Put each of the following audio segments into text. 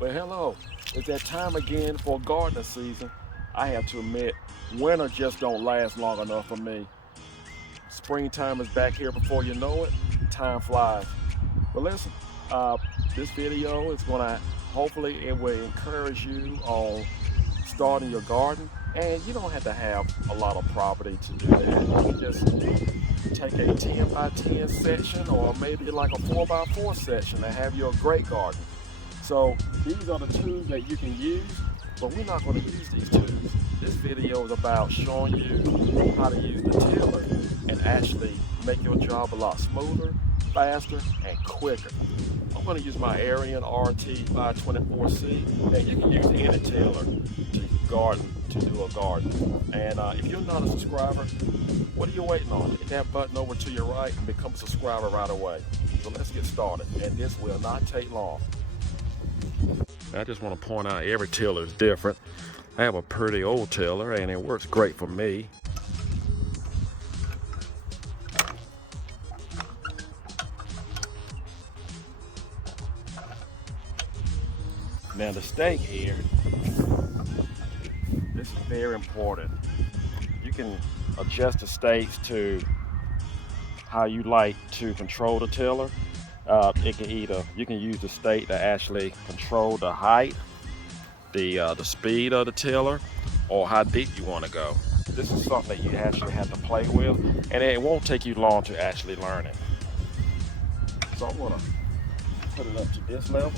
Well, hello. It's that time again for gardening season. I have to admit, winter just don't last long enough for me. Springtime is back here before you know it. Time flies. But listen, uh, this video is gonna hopefully it will encourage you on starting your garden. And you don't have to have a lot of property to do that. You can just take a 10 by 10 section or maybe like a 4 by 4 section and have you a great garden. So these are the tools that you can use, but we're not going to use these tools. This video is about showing you how to use the tiller and actually make your job a lot smoother, faster, and quicker. I'm going to use my Arian RT 524C, and you can use any tiller to do a garden. And if you're not a subscriber, what are you waiting on? Hit that button over to your right and become a subscriber right away. So let's get started, and this will not take long. I just want to point out every tiller is different. I have a pretty old tiller and it works great for me. Now the stake here, this is very important. You can adjust the stakes to how you like to control the tiller. You can use the stake to actually control the height, the speed of the tiller, or how deep you want to go. This is something that you actually have to play with, and it won't take you long to actually learn it. So I'm gonna put it up to this level.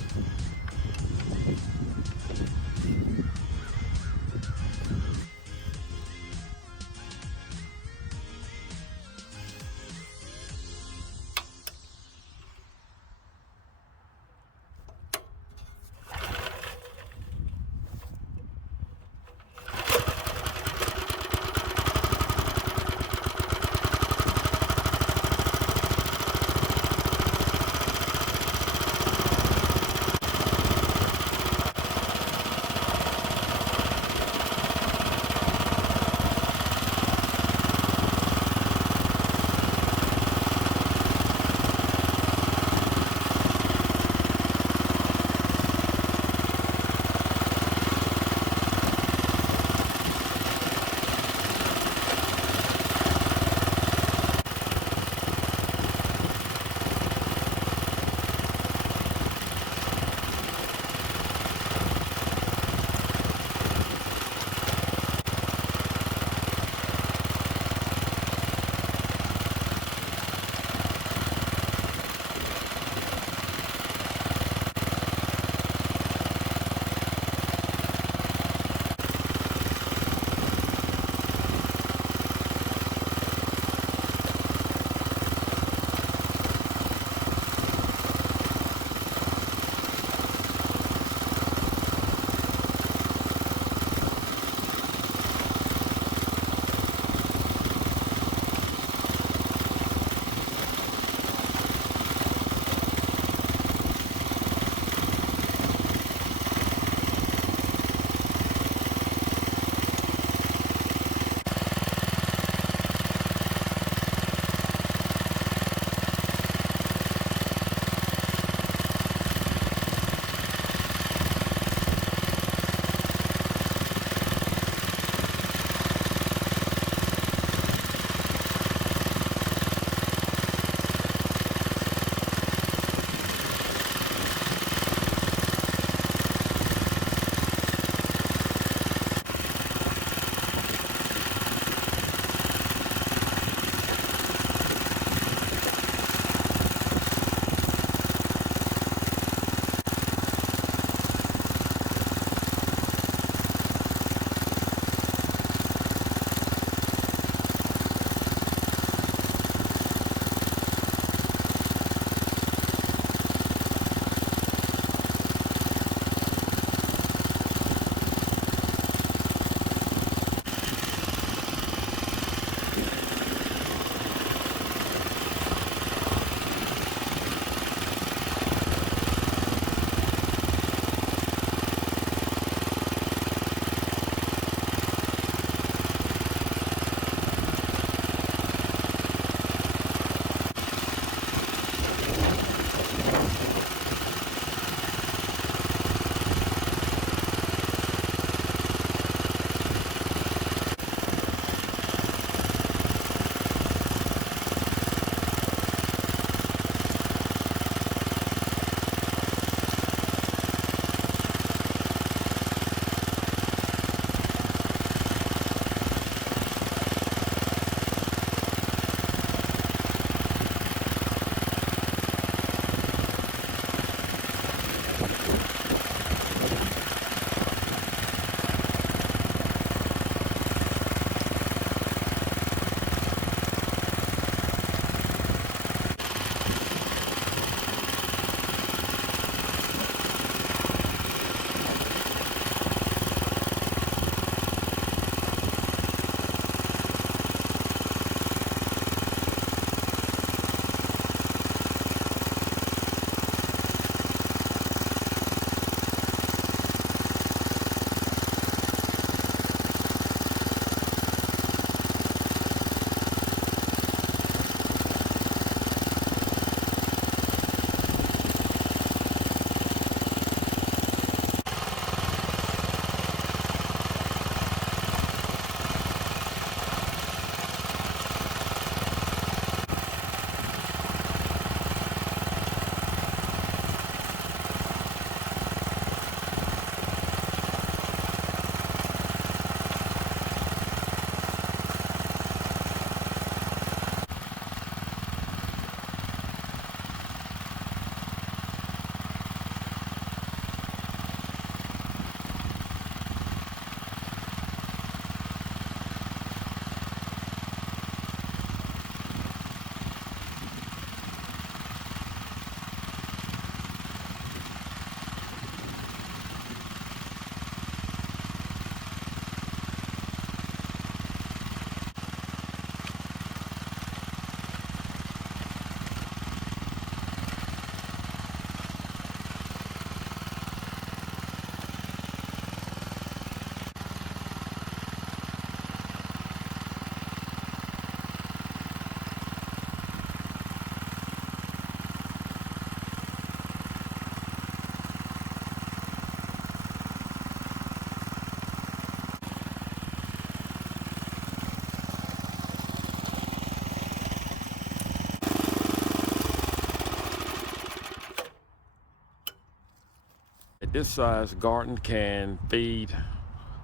This size garden can feed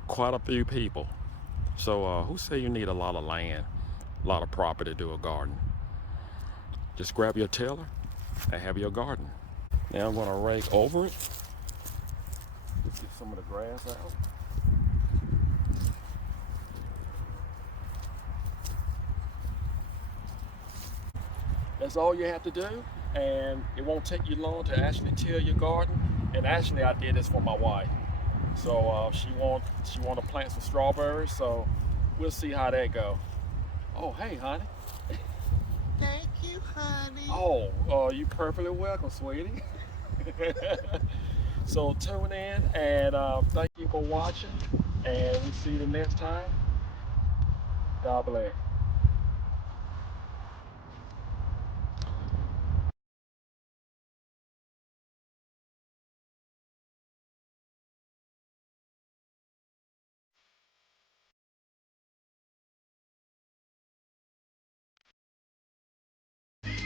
quite a few people. So who say you need a lot of land, a lot of property to do a garden? Just grab your tiller and have your garden. Now I'm going to rake over it. Let's get some of the grass out. That's all you have to do, and it won't take you long to actually till your garden. And actually, I did this for my wife. So she want to plant some strawberries. So we'll see how that go. Oh, hey, honey. Thank you, honey. Oh, you perfectly welcome, sweetie. So tune in and thank you for watching. And we'll see you the next time. God bless.